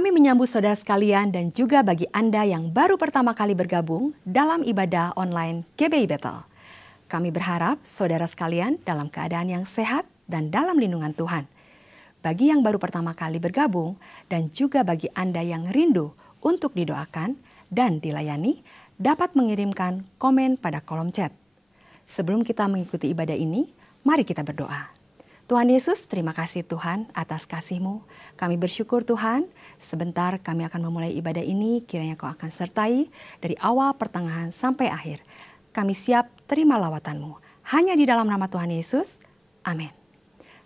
Kami menyambut saudara sekalian dan juga bagi Anda yang baru pertama kali bergabung dalam ibadah online GBI Bethel. Kami berharap saudara sekalian dalam keadaan yang sehat dan dalam lindungan Tuhan. Bagi yang baru pertama kali bergabung dan juga bagi Anda yang rindu untuk didoakan dan dilayani, dapat mengirimkan komen pada kolom chat. Sebelum kita mengikuti ibadah ini, mari kita berdoa. Tuhan Yesus, terima kasih Tuhan atas kasih-Mu. Kami bersyukur Tuhan, sebentar kami akan memulai ibadah ini, kiranya Kau akan sertai dari awal, pertengahan, sampai akhir. Kami siap terima lawatan-Mu. Hanya di dalam nama Tuhan Yesus, amin.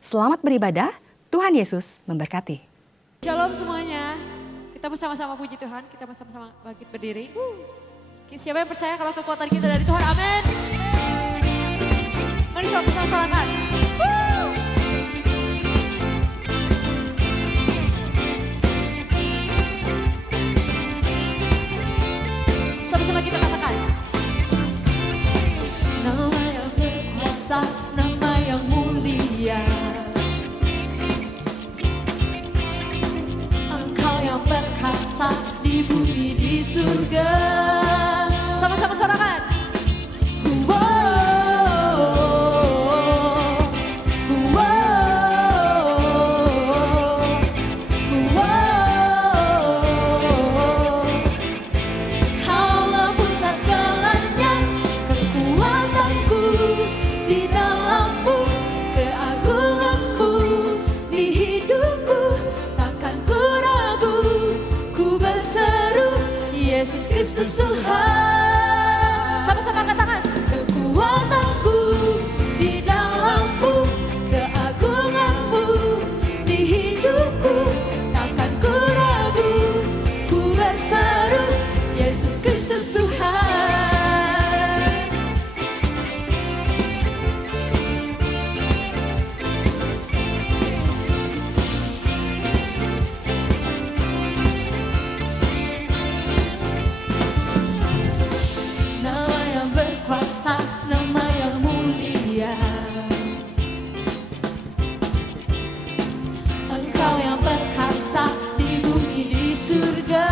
Selamat beribadah, Tuhan Yesus memberkati. Shalom semuanya, kita bersama-sama puji Tuhan, kita bersama-sama bangkit berdiri. Siapa yang percaya kalau kekuatan kita dari Tuhan, amin. Mari sama-sama sorakan. Sama-sama kita katakan. Nama yang berkuasa, nama yang mulia. Engkau yang perkasa di bumi di surga. Sama-sama sorakan. Kristus Tuhan, sama-sama katakan, kekuatanku di dalam-Mu, keagungan-Mu di hidupku, takkan ku ragu, ku berseru, Yesus Kristus Tuhan. Kuasa, nama yang mulia. Engkau yang perkasa di bumi di surga.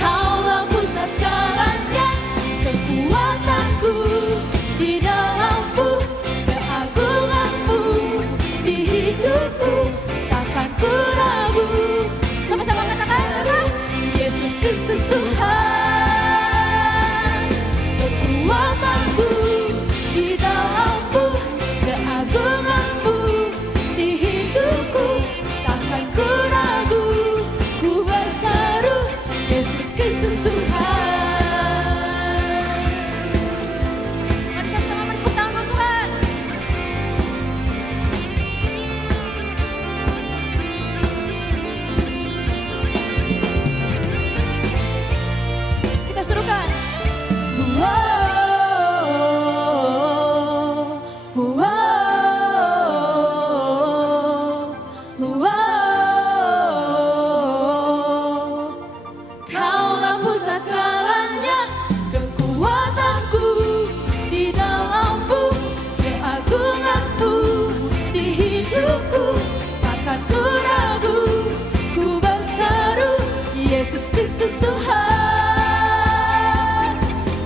Kaulah pusat segalanya, kekuatanku di dalam-Mu, keagungan-Mu di hidupku, takkan ku ragu. Sama-sama katakan, coba. Yesus Kristus Tuhan, kekuatanku di dalam-Mu, keagungan-Mu di hidupku, takkan ku ragu, ku berseru, Yesus Kristus Tuhan. Kaulah pusat segalanya, kekuatanku di dalam-Mu, keagungan-Mu di hidupku, takkan ku ragu, ku berseru, Yesus Kristus Tuhan.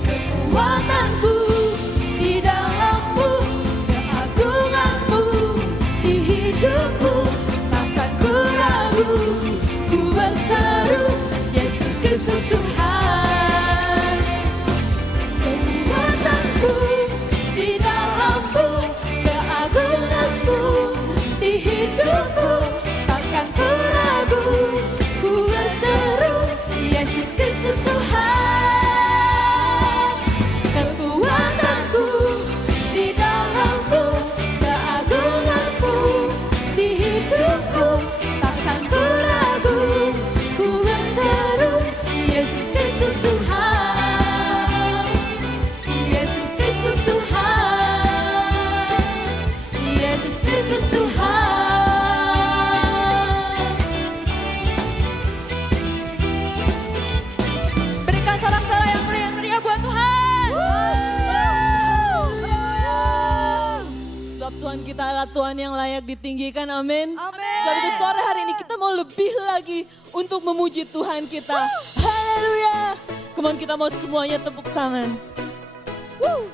Kekuatanku di dalam-Mu, keagungan-Mu di hidupku, takkan ku ragu, ku berseru, Yesus Kristus Tuhan. Kekuatanku di dalam-Mu, keagungan-Mu di hidupku, takkan ku ragu, ku berseru, Yesus Kristus Tuhan. Kekuatanku di dalam-Mu, keagungan-Mu di hidupku, takkan ku ragu, ku berseru, Yesus Kristus Tuhan. Yesus Kristus Tuhan. Yesus Kristus Tuhan. Tak Allah Tuhan yang layak ditinggikan, amin. Amin. Sebab itu sore hari ini kita mau lebih lagi untuk memuji Tuhan kita. Haleluya. Come on, kita mau semuanya tepuk tangan. Woo.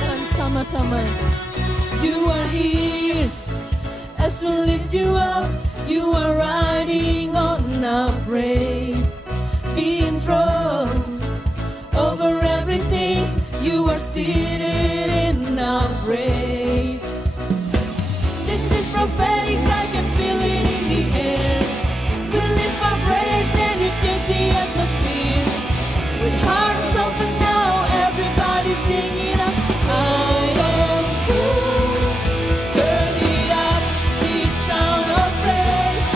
Dan sama-sama. You are here as we lift you up. You are riding on our praise. Being thrown over everything, you are seated in our praise. This is prophetic, I can feel it in the air. We lift our praise and you change the atmosphere. With hearts open now, everybody sing it up. I am good. Turn it up, this sound of praise.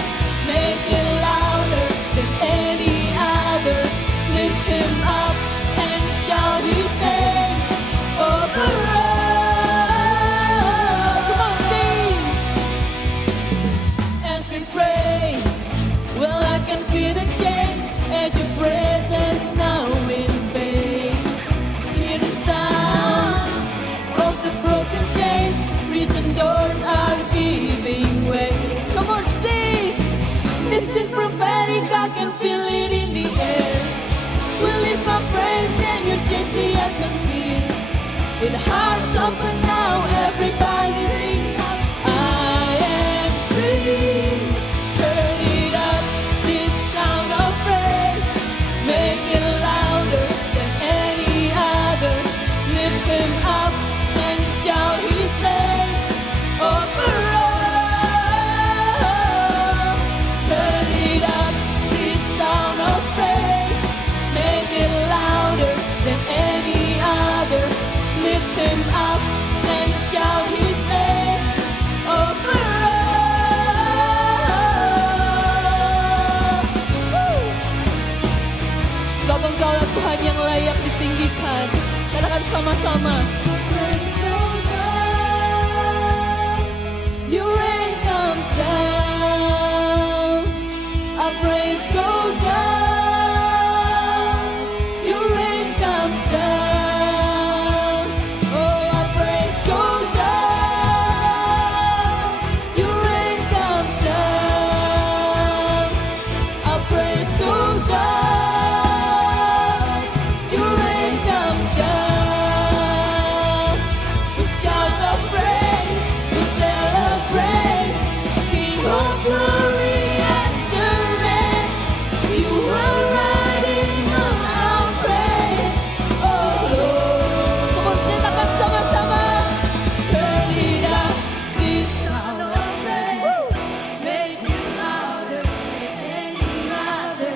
Make it louder than any other. Lift him up and shout his name over us. Come on, sing. As we praise, well I can feel the change as your presence now invades. Hear the sound of the broken chains. Prison doors are giving way. Come on, sing. This is prophetic, I can feel it in the air. We lift my praise and you change the atmosphere. With hearts open now, everybody sing. I am free. Turn it up, this sound of praise. Make it louder than any other. Lift him up and shout his name over us. Turn it up, this sound of praise. Make it louder than any other. Lift him up and shout his name over us. Woo! Sebab Engkaulah Tuhan yang layak ditinggikan. Katakan sama-sama. Praise goes up, your rain comes down. Our praise goes up, your rain comes down. Oh, our praise goes up, your rain comes down. Our praise goes up, your rain comes down. With shouts of praise, we celebrate. King of glory, enter in. You are riding on our praise, oh Lord. Come on, ceritakan sama-sama. Turn it up, this sound of praise. Make it louder than any other.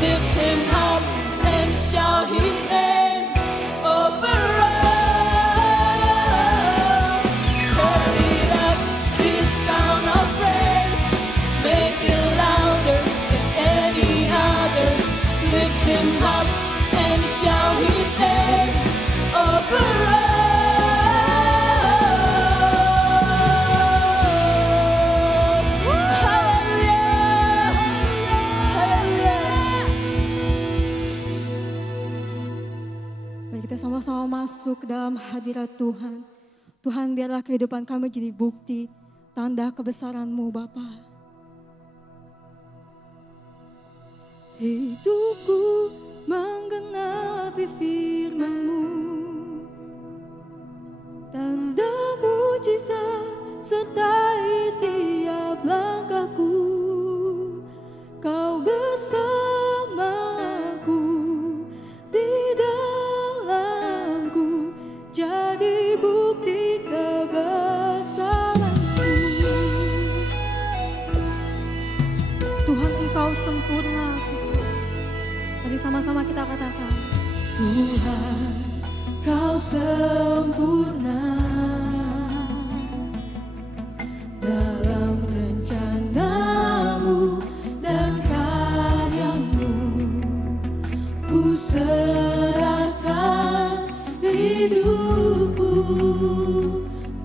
Lift him up and shout his name over us. Turn it up, this sound of praise. Make it louder than any other. Lift him up and shout his name over us. Hallelujah. Hallelujah. Mari kita sama-sama masuk ke dalam hadirat Tuhan. Tuhan, biarlah kehidupan kami jadi bukti, tanda kebesaran-Mu Bapa. Hidupku menggenapi firman-Mu, tanda mujizat sertai tiap langkahku. Kau bersamaku, di dalamku, jadi bukti kebesaran-Mu. Tuhan, Engkau sempurna. Mari sama-sama kita katakan, Tuhan, Kau sempurna dalam rencana-Mu dan karya-Mu. Ku serahkan hidupku,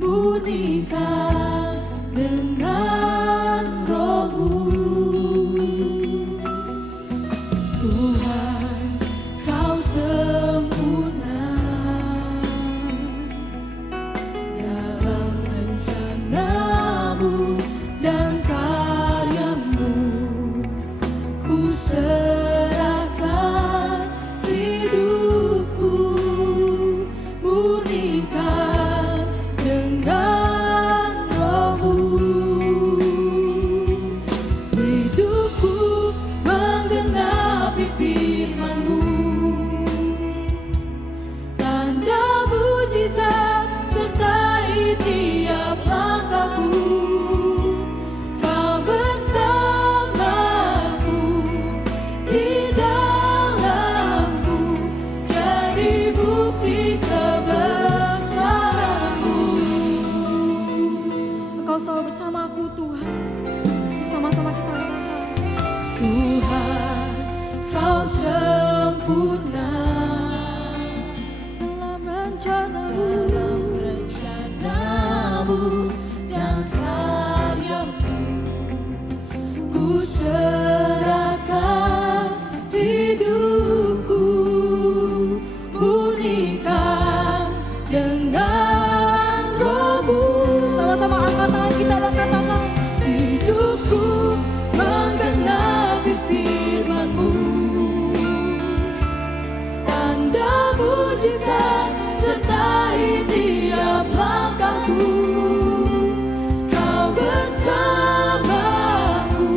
murnikan dengan Roh-Mu. Tuhan, sempurna dalam rencanamu, dan karyamu. Ku serahkan hidupku, murnikan dengan rohmu. sama-sama angkat tangan kita dan katakan, Hidupku menggenapi firman-Mu, tanda mujizat sertai tiap langkahku. Kau bersamaku,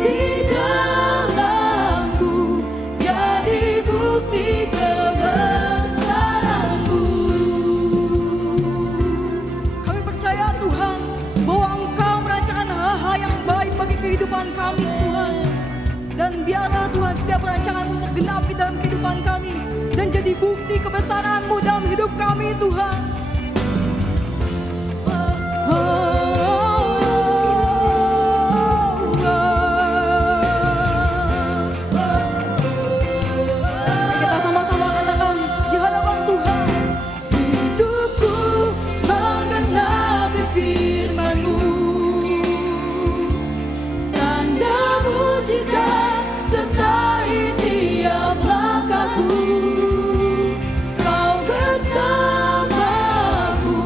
di dalamku, jadi bukti kebesaran-Mu. kami percaya Tuhan bahwa Engkau merancangkan hal-hal yang baik bagi kehidupan kami Tuhan. Dan biarlah Tuhan setiap rancangan-Mu tergenapi dalam kehidupan kami dan jadi bukti kebesaran-Mu dalam hidup kami Tuhan. Kita sama-sama katakan di hadapan Tuhan, Hidupku menggenapi firman-Mu, tanda mujizat sertai tiap langkahku. Kau bersamaku,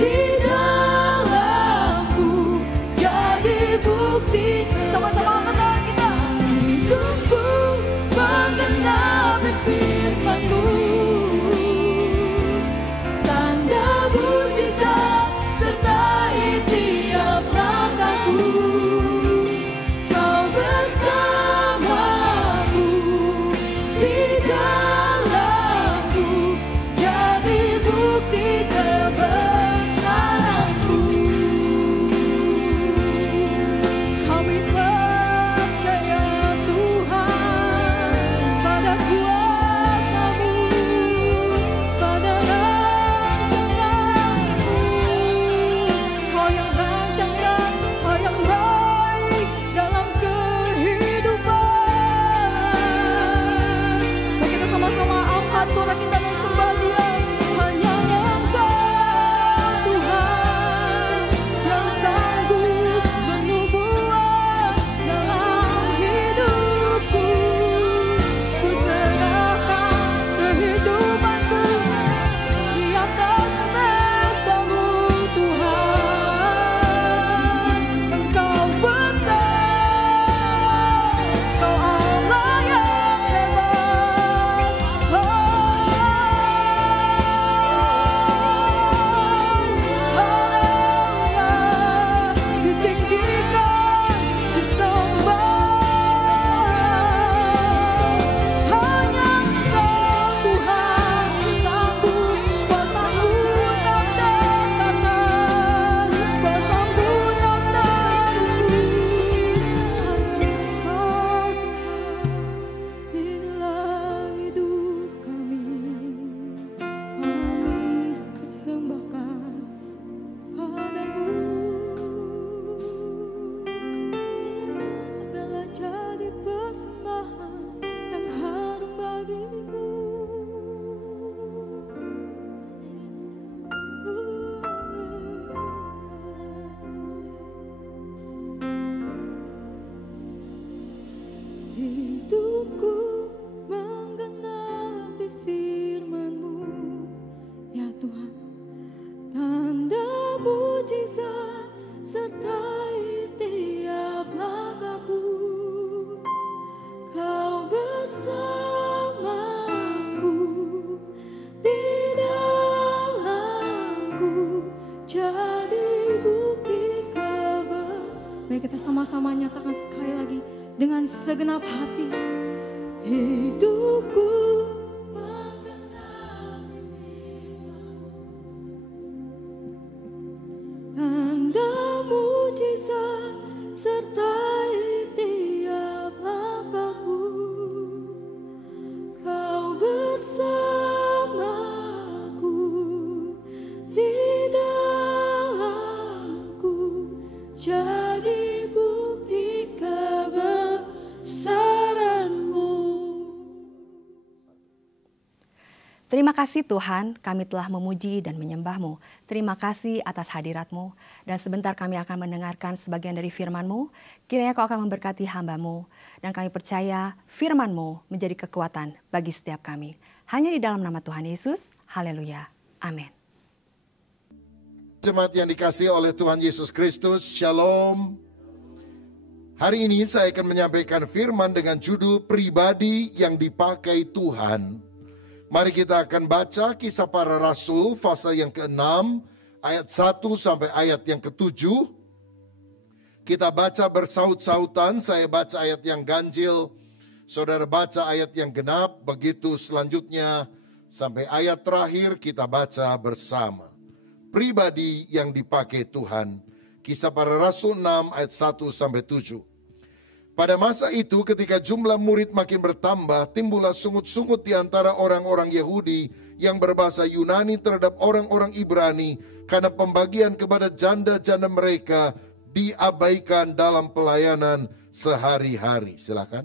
di dalamku, jadi bukti. sama-sama katakan kita. Hidupku menggenapi firman-Mu, tanda mujizat sertai tiap langkahku. Kau bersamaku, di dalamku, jadi bukti kebesaran-Mu. Kami percaya Tuhan pada kuasa-Mu, pada rancangan-Mu. Kau yang rancangkan hal yang baik dalam kehidupan. Mari kita sama-sama angkat suara kita dan sembah Dia. Hanya Engkau Tuhan yang sanggup bernubuat dalam hidupku. Ku serahkan kehidupanku di atas mesbah-Mu Tuhan. Engkau besar, Kau Allah yang hebat. Haleluya, ditinggikan, disembah. Hanya Engkau Tuhan sanggup, kuasa-Mu tak terbatas, kuasa-Mu tak terhenti. Engkau Tuhan, inilah hidup kami persembahkan padamu. Segala jadi persembahan yang harum bagimu. Hidupku menggenapi firman-Mu, Ya Tuhan, tanda mujizat sertai tiap langkahku. Kau bersamaku, di dalamku, jadi bukti mari kita sama-sama nyatakan sekali lagi dengan segenap hati. hidupku. Tanda mujizat sertai tiap langkahku. Kau bersamaku, di dalamku, jadi bukti kebesaran-Mu. Terima kasih Tuhan, kami telah memuji dan menyembah-Mu. Terima kasih atas hadirat-Mu. Dan sebentar kami akan mendengarkan sebagian dari firman-Mu. Kiranya Kau akan memberkati hamba-Mu. Dan kami percaya firman-Mu menjadi kekuatan bagi setiap kami. Hanya di dalam nama Tuhan Yesus. Haleluya. Amin. Jemaat yang dikasihi oleh Tuhan Yesus Kristus, Shalom. Hari ini saya akan menyampaikan firman dengan judul Pribadi yang Dipakai Tuhan. Mari kita akan baca Kisah Para Rasul pasal yang ke-6 ayat 1 sampai ayat yang ke-7. Kita baca bersaut-sautan, saya baca ayat yang ganjil, saudara baca ayat yang genap, begitu selanjutnya sampai ayat terakhir kita baca bersama. Pribadi yang dipakai Tuhan. Kisah Para Rasul 6 ayat 1 sampai 7. Pada masa itu ketika jumlah murid makin bertambah, timbullah sungut-sungut di antara orang-orang Yahudi yang berbahasa Yunani terhadap orang-orang Ibrani karena pembagian kepada janda-janda mereka diabaikan dalam pelayanan sehari-hari. Silakan.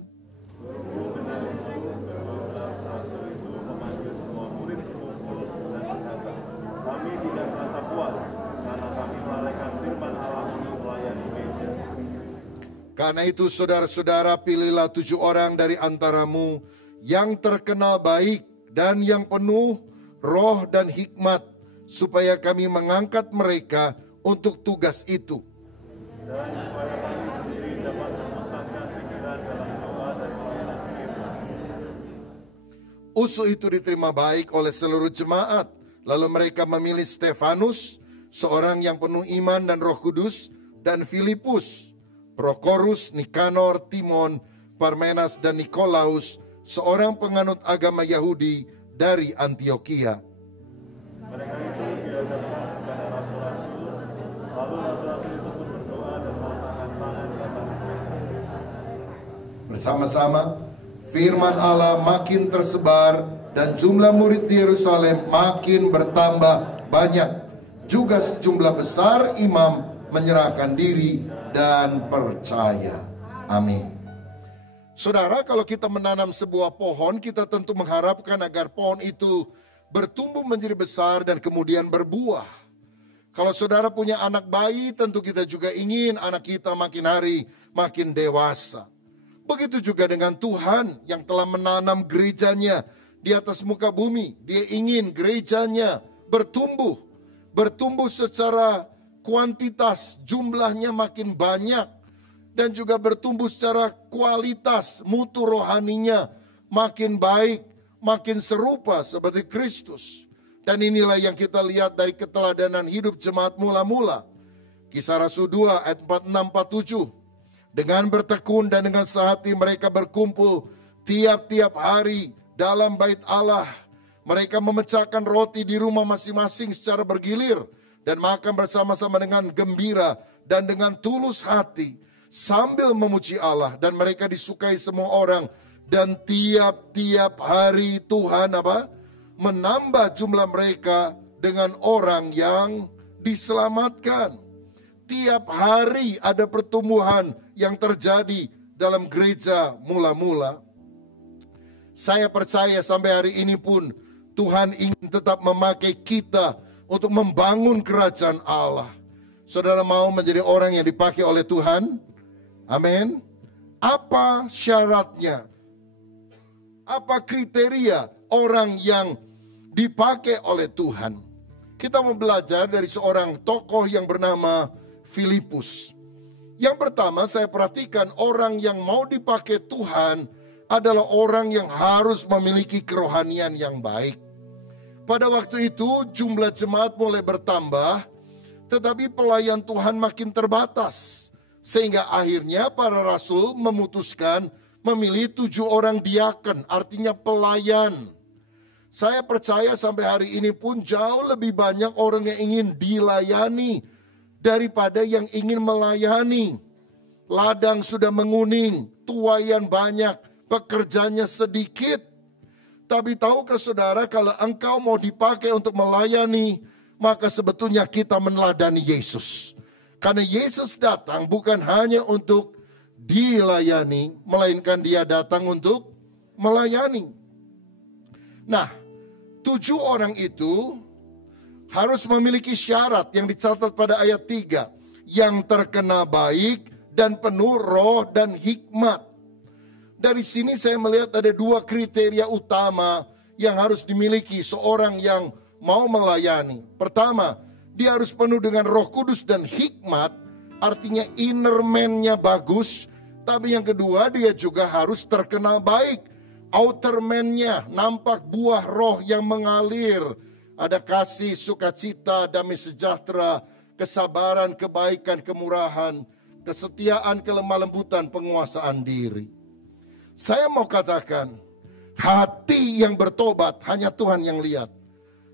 Kami tidak merasa puas karena kami melalaikan firman Allah untuk melayani gereja. Karena itu saudara-saudara, pilihlah 7 orang dari antaramu yang terkenal baik dan yang penuh roh dan hikmat, supaya kami mengangkat mereka untuk tugas itu. Dan supaya kami sendiri dapat memusatkan pikiran dalam doa dan pelayanan firman. Usul itu diterima baik oleh seluruh jemaat. Lalu mereka memilih Stefanus, seorang yang penuh iman dan Roh Kudus, dan Filipus, Prokorus, Nikanor, Timon, Parmenas, dan Nikolaus, seorang penganut agama Yahudi dari Antioquia. Mereka itu dihadapkan kepada rasul-rasul, lalu rasul-rasul itu pun berdoa dan meletakkan tangan di atas mereka. Bersama-sama, firman Allah makin tersebar dan jumlah murid di Yerusalem makin bertambah banyak. Juga sejumlah besar imam menyerahkan diri dan percaya. Amin. Saudara, kalau kita menanam sebuah pohon, kita tentu mengharapkan agar pohon itu bertumbuh menjadi besar dan kemudian berbuah. Kalau saudara punya anak bayi, tentu kita juga ingin anak kita makin hari makin dewasa. Begitu juga dengan Tuhan yang telah menanam gerejanya di atas muka bumi. Dia ingin gerejanya bertumbuh secara kuantitas, jumlahnya makin banyak, dan juga bertumbuh secara kualitas, mutu rohaninya makin baik, makin serupa seperti Kristus. Dan inilah yang kita lihat dari keteladanan hidup jemaat mula-mula. Kisah Rasul 2 ayat 46-47. Dengan bertekun dan dengan sehati mereka berkumpul tiap-tiap hari dalam bait Allah. Mereka memecahkan roti di rumah masing-masing secara bergilir dan makan bersama-sama dengan gembira dan dengan tulus hati sambil memuji Allah, dan mereka disukai semua orang, dan tiap-tiap hari Tuhan menambah jumlah mereka dengan orang yang diselamatkan. Tiap hari ada pertumbuhan yang terjadi dalam gereja mula-mula. Saya percaya sampai hari ini pun Tuhan ingin tetap memakai kita untuk membangun kerajaan Allah. Saudara mau menjadi orang yang dipakai oleh Tuhan? Amin. Apa syaratnya? Apa kriteria orang yang dipakai oleh Tuhan? Kita mau belajar dari seorang tokoh yang bernama Filipus. Yang pertama, saya perhatikan orang yang mau dipakai Tuhan adalah orang yang harus memiliki kerohanian yang baik. Pada waktu itu jumlah jemaat mulai bertambah, tetapi pelayan Tuhan makin terbatas. Sehingga akhirnya para rasul memutuskan memilih 7 orang diaken, artinya pelayan. Saya percaya sampai hari ini pun jauh lebih banyak orang yang ingin dilayani daripada yang ingin melayani. Ladang sudah menguning, tuaian banyak, pekerjanya sedikit. Tapi tahukah saudara, kalau engkau mau dipakai untuk melayani, maka sebetulnya kita meneladani Yesus. Karena Yesus datang bukan hanya untuk dilayani, melainkan dia datang untuk melayani. Nah, 7 7 orang itu harus memiliki syarat yang dicatat pada ayat 3. Yang terkena baik dan penuh roh dan hikmat. Dari sini saya melihat ada 2 kriteria utama yang harus dimiliki seorang yang mau melayani. Pertama, dia harus penuh dengan Roh Kudus dan hikmat, artinya inner man-nya bagus. Tapi yang kedua, dia juga harus terkenal baik. Outer man-nya nampak buah roh yang mengalir. Ada kasih, sukacita, damai sejahtera, kesabaran, kebaikan, kemurahan, kesetiaan, kelemah lembutan, penguasaan diri. Saya mau katakan, hati yang bertobat hanya Tuhan yang lihat.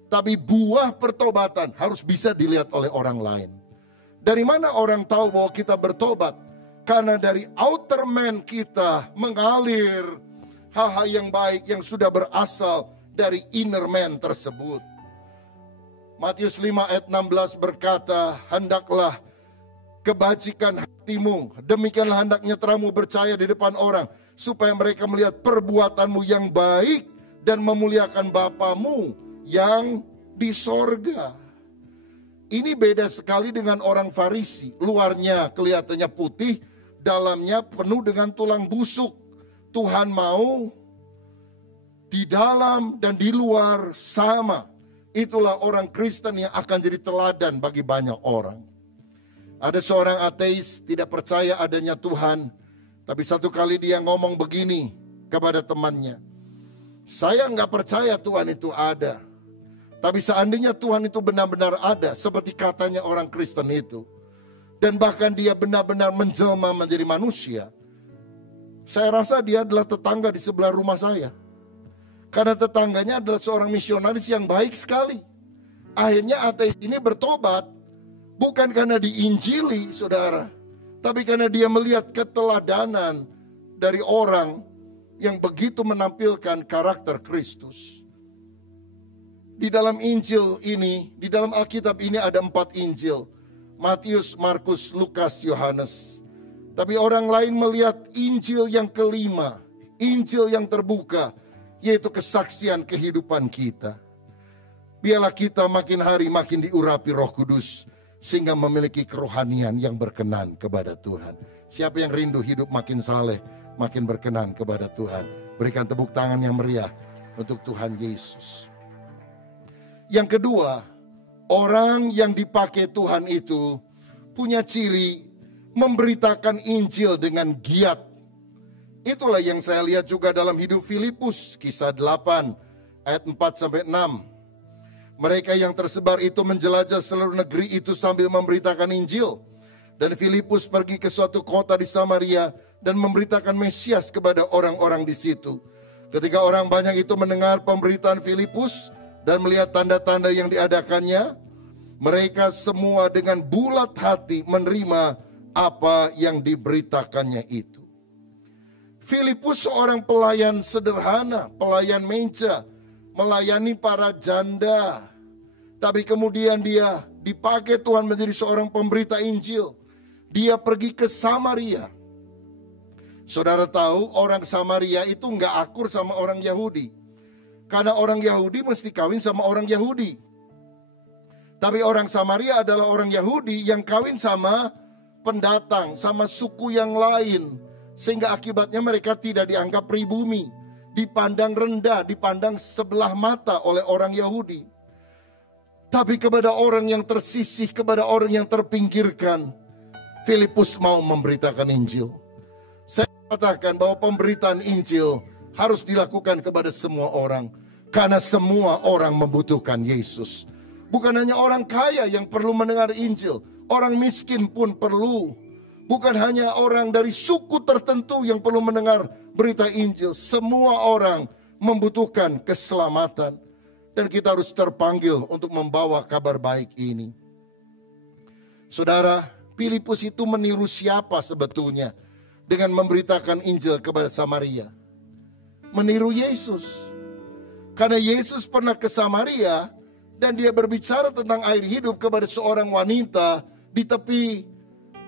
Tapi buah pertobatan harus bisa dilihat oleh orang lain. Dari mana orang tahu bahwa kita bertobat? Karena dari outer man kita mengalir hal-hal yang baik yang sudah berasal dari inner man tersebut. Matius 5 ayat 16 berkata, hendaklah kebajikan hatimu, demikianlah hendaknya terangmu bercahaya di depan orang, supaya mereka melihat perbuatanmu yang baik dan memuliakan Bapamu yang di sorga. Ini beda sekali dengan orang Farisi. Luarnya kelihatannya putih, dalamnya penuh dengan tulang busuk. Tuhan mau di dalam dan di luar sama. Itulah orang Kristen yang akan jadi teladan bagi banyak orang. Ada seorang ateis tidak percaya adanya Tuhan. Tapi satu kali dia ngomong begini kepada temannya. Saya nggak percaya Tuhan itu ada. Tapi seandainya Tuhan itu benar-benar ada, seperti katanya orang Kristen itu. Dan bahkan dia benar-benar menjelma menjadi manusia. Saya rasa dia adalah tetangga di sebelah rumah saya. Karena tetangganya adalah seorang misionaris yang baik sekali. Akhirnya ateis ini bertobat. Bukan karena diinjili, saudara. Tapi karena dia melihat keteladanan dari orang yang begitu menampilkan karakter Kristus. Di dalam Injil ini, di dalam Alkitab ini ada 4 Injil. Matius, Markus, Lukas, Yohanes. Tapi orang lain melihat Injil yang kelima, Injil yang terbuka, yaitu kesaksian kehidupan kita. Biarlah kita makin hari makin diurapi Roh Kudus, sehingga memiliki kerohanian yang berkenan kepada Tuhan. Siapa yang rindu hidup makin saleh, makin berkenan kepada Tuhan? Berikan tepuk tangan yang meriah untuk Tuhan Yesus. Yang kedua, orang yang dipakai Tuhan itu punya ciri memberitakan Injil dengan giat. Itulah yang saya lihat juga dalam hidup Filipus, kisah 8 ayat 4-6. Mereka yang tersebar itu menjelajah seluruh negeri itu sambil memberitakan Injil. Dan Filipus pergi ke suatu kota di Samaria dan memberitakan Mesias kepada orang-orang di situ. Ketika orang banyak itu mendengar pemberitaan Filipus dan melihat tanda-tanda yang diadakannya, mereka semua dengan bulat hati menerima apa yang diberitakannya itu. Filipus seorang pelayan sederhana, pelayan meja, melayani para janda. Tapi kemudian dia dipakai Tuhan menjadi seorang pemberita Injil. Dia pergi ke Samaria. Saudara tahu orang Samaria itu nggak akur sama orang Yahudi. Karena orang Yahudi mesti kawin sama orang Yahudi. Tapi orang Samaria adalah orang Yahudi yang kawin sama pendatang, sama suku yang lain. Sehingga akibatnya mereka tidak dianggap pribumi. Dipandang rendah, dipandang sebelah mata oleh orang Yahudi. Tapi kepada orang yang tersisih, kepada orang yang terpinggirkan, Filipus mau memberitakan Injil. Saya katakan bahwa pemberitaan Injil harus dilakukan kepada semua orang. Karena semua orang membutuhkan Yesus. Bukan hanya orang kaya yang perlu mendengar Injil. Orang miskin pun perlu. Bukan hanya orang dari suku tertentu yang perlu mendengar berita Injil. Semua orang membutuhkan keselamatan. Dan kita harus terpanggil untuk membawa kabar baik ini. Saudara, Filipus itu meniru siapa sebetulnya dengan memberitakan Injil kepada Samaria? Meniru Yesus. Karena Yesus pernah ke Samaria dan dia berbicara tentang air hidup kepada seorang wanita di tepi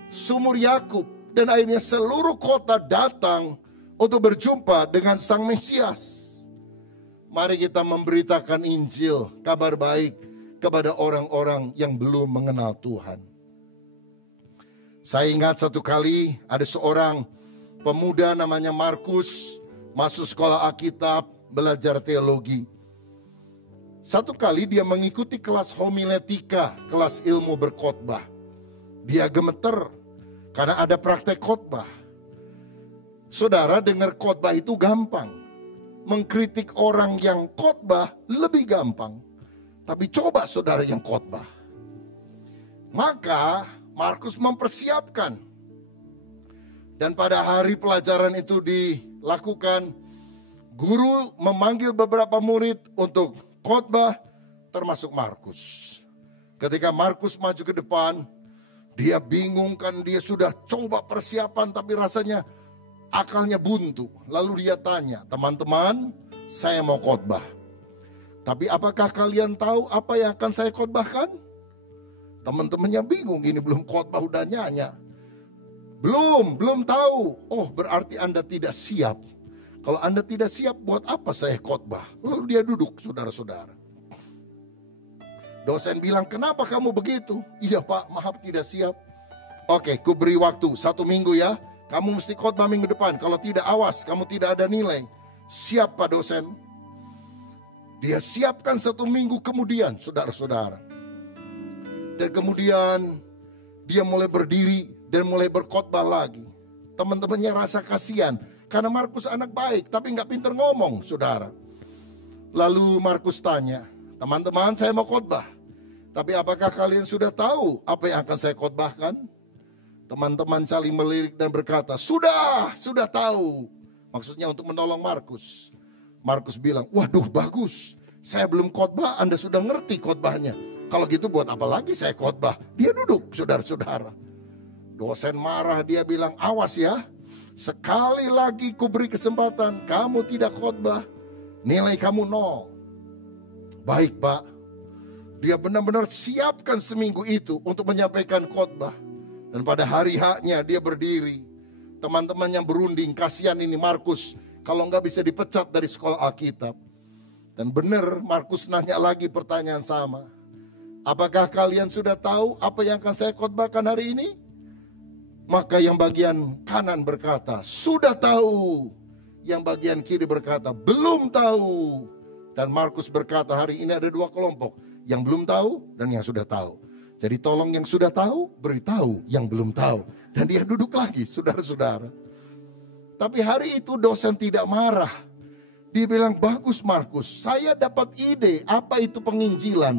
sumur Yakub. Dan akhirnya seluruh kota datang untuk berjumpa dengan Sang Mesias. Mari kita memberitakan Injil, kabar baik kepada orang-orang yang belum mengenal Tuhan. Saya ingat satu kali ada seorang pemuda namanya Markus masuk sekolah Alkitab, belajar teologi. Satu kali dia mengikuti kelas homiletika, kelas ilmu berkhotbah. Dia gemeter karena ada praktek khotbah. Saudara, dengar khotbah itu gampang. Mengkritik orang yang khotbah lebih gampang. Tapi coba saudara yang khotbah. Maka Markus mempersiapkan. Dan pada hari pelajaran itu dilakukan, guru memanggil beberapa murid untuk khotbah, termasuk Markus. Ketika Markus maju ke depan, dia bingung kan, dia sudah coba persiapan tapi rasanya akalnya buntu. Lalu dia tanya, teman-teman, saya mau khotbah. Tapi apakah kalian tahu apa yang akan saya khotbahkan? Teman-temannya bingung, ini belum khotbah udah nyanya. Belum tahu. Oh, berarti Anda tidak siap. Kalau Anda tidak siap, buat apa saya khotbah? Lalu dia duduk, saudara-saudara. Dosen bilang, kenapa kamu begitu? Iya Pak, maaf tidak siap. Oke, ku beri waktu 1 minggu ya. Kamu mesti khotbah minggu depan. Kalau tidak, awas, kamu tidak ada nilai. Siap Pak dosen. Dia siapkan 1 minggu kemudian, saudara-saudara. Dan kemudian dia mulai berdiri dan mulai berkhotbah lagi. Teman-temannya rasa kasihan. Karena Markus anak baik, tapi nggak pintar ngomong, saudara. Lalu Markus tanya, teman-teman saya mau khotbah. Tapi apakah kalian sudah tahu apa yang akan saya khotbahkan? Teman-teman saling melirik dan berkata, sudah tahu. Maksudnya untuk menolong Markus. Markus bilang, waduh bagus. Saya belum khotbah, Anda sudah ngerti khotbahnya. Kalau gitu buat apa lagi saya khotbah? Dia duduk, saudara-saudara. Dosen marah, dia bilang, awas ya. Sekali lagi ku beri kesempatan, kamu tidak khotbah, nilai kamu 0. Baik Pak. Dia benar-benar siapkan seminggu itu untuk menyampaikan khotbah. Dan pada hari haknya dia berdiri. Teman-teman yang berunding, kasihan ini Markus. Kalau enggak bisa dipecat dari sekolah Alkitab. Dan benar Markus nanya lagi pertanyaan sama. Apakah kalian sudah tahu apa yang akan saya khotbahkan hari ini? Maka yang bagian kanan berkata, sudah tahu. Yang bagian kiri berkata, belum tahu. Dan Markus berkata, hari ini ada 2 kelompok. Yang belum tahu dan yang sudah tahu. Jadi tolong yang sudah tahu, beritahu yang belum tahu. Dan dia duduk lagi, saudara-saudara. Tapi hari itu dosen tidak marah. Dia bilang, bagus Markus, saya dapat ide apa itu penginjilan.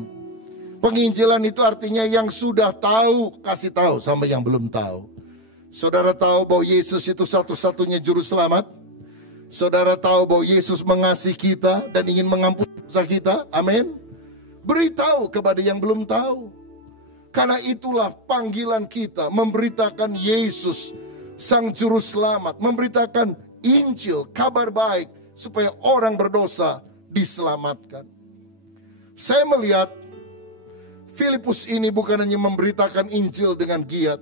Penginjilan itu artinya yang sudah tahu, kasih tahu sama yang belum tahu. Saudara tahu bahwa Yesus itu satu-satunya juru selamat? Saudara tahu bahwa Yesus mengasihi kita dan ingin mengampuni dosa kita? Amin. Beritahu kepada yang belum tahu. Karena itulah panggilan kita memberitakan Yesus, Sang Juru Selamat, memberitakan Injil, kabar baik, supaya orang berdosa diselamatkan. Saya melihat Filipus ini bukan hanya memberitakan Injil dengan giat,